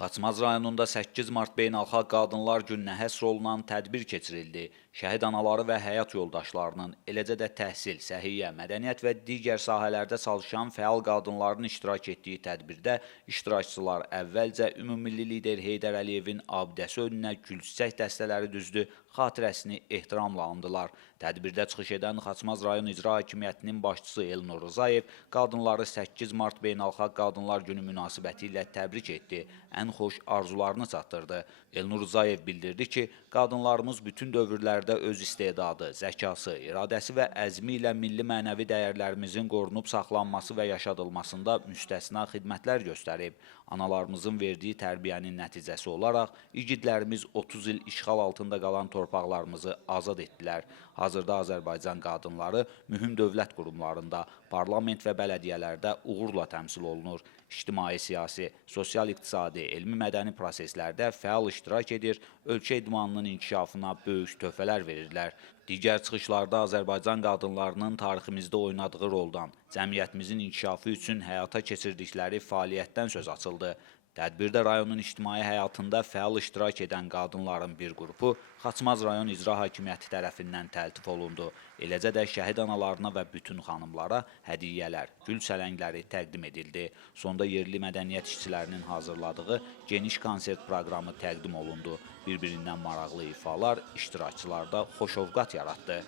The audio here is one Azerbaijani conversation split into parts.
Xaçmaz rayonunda 8 mart Beynəlxalq Qadınlar Gününə həsr olunan tədbir keçirildi. Şəhid anaları və həyat yoldaşlarının, eləcə də təhsil, səhiyyə, mədəniyyət və digər sahələrdə çalışan fəal qadınların iştirak etdiyi tədbirdə iştirakçılar əvvəlcə ümummilli lider Heydər Əliyevin abidəsi önünə gül çiçək dəstələri düzdü, xatirəsini ehtiramla andılar. Tədbirdə çıxış edən Xaçmaz rayon icra hakimiyyətinin başçısı Elnur Rzayev qadınları 8 mart Beynəlxalq Qadınlar Günü münasibəti ilə təbrik etdi, ən xoş arzularını çatdırdı. Elnur Rzayev bildirdi ki, qadınlarımız bütün dövrlərdə öz istedadı, zəkası, iradəsi və əzmi ilə milli mənəvi dəyərlərimizin qorunub saxlanması və yaşadılmasında müstəsna xidmətlər göstərib. Analarımızın verdiyi tərbiyənin nəticəsi olaraq igidlərimiz 30 il işğal altında qalan torpaqlarımızı azad etdilər. Hazırda Azərbaycan qadınları mühüm dövlət qurumlarında, parlament və bələdiyyələrdə uğurla təmsil olunur. İctimai, siyasi, sosial-iqtisadi, elmi-mədəni proseslərdə fəal iştirak edir, ölkə idmanının inkişafına böyük töhfələr verirlər. Digər çıxışlarda Azərbaycan qadınlarının tariximizdə oynadığı roldan, cəmiyyətimizin inkişafı üçün həyata keçirdikləri fəaliyyətdən söz açıldı. Tədbirdə rayonun ictimai həyatında fəal iştirak edən qadınların bir qrupu Xaçmaz rayon icra hakimiyyəti tərəfindən təltif olundu. Eləcə də şəhid analarına və bütün xanımlara hədiyyələr, gül çələngləri təqdim edildi. Sonda yerli mədəniyyət işçilərinin hazırladığı geniş konsert proqramı təqdim olundu. Bir-birindən maraqlı ifalar iştirakçılarda xoşovqat yaratdı.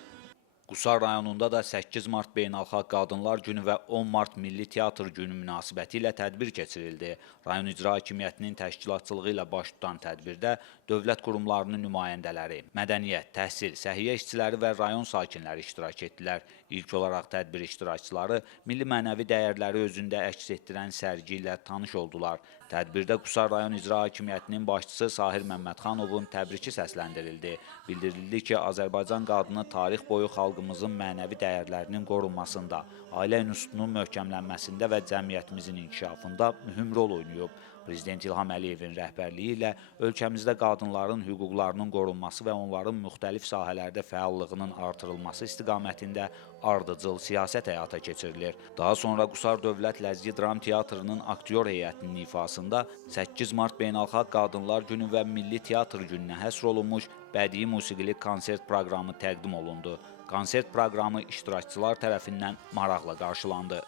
Qusar rayonunda da 8 mart Beynəlxalq Qadınlar Günü və 10 mart Milli Teatr Günü münasibəti ilə tədbir keçirildi. Rayon icra hakimiyyətinin təşkilatçılığı ilə baş tutan tədbirdə dövlət qurumlarının nümayəndələri, mədəniyyət, təhsil, səhiyyə işçiləri və rayon sakinləri iştirak etdilər. İlk olaraq tədbir iştirakçıları milli mənəvi dəyərləri özündə əks etdirən sərgi ilə tanış oldular. Tədbirdə Qusar rayon icra hakimiyyətinin başçısı Sahir Məmmədxanovun təbriki səsləndirildi. Bildirildi ki, Azərbaycan qadını tarix boyu xalqımızın mənəvi dəyərlərinin qorunmasında, ailə institutunun möhkəmlənməsində və cəmiyyətimizin inkişafında mühüm rol oynayıb. Prezident İlham Əliyevin rəhbərliyi ilə ölkəmizdə qadınların hüquqlarının qorunması və onların müxtəlif sahələrdə fəallığının artırılması istiqamətində ardıcıl siyasət həyata keçirilir. Daha sonra Qusar Dövlət Ləzgi Dram Teatrının aktyor heyətinin ifasında 8 mart Beynəlxalq Qadınlar Günü və Milli Teatr Gününə həsr olunmuş bədii musiqili konsert proqramı təqdim olundu. Konsert proqramı iştirakçılar tərəfindən maraqla qarşılandı.